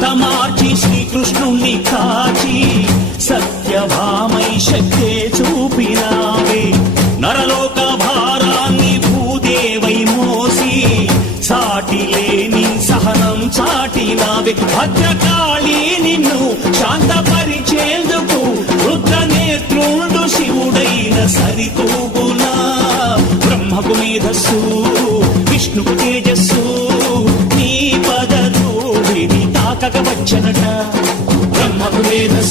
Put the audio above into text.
హతమార్చి శ్రీకృష్ణుణ్ణి కాచి సత్యభామై శక్తే చూపినావే. నరలోక భారాన్ని భూదేవై మోసి సాటి లేని సహనం చాటినావే. భద్రకాళి నిన్ను శాంతపరిచేందుకు రుద్రనేత్రుండు శివుడైన సరితూగునా. బ్రహ్మకు మేధస్సు విష్ణుకు తేజస్సు నీ పదధూళిని తాకక వచ్చనట. బ్రహ్మకు మేధస్సు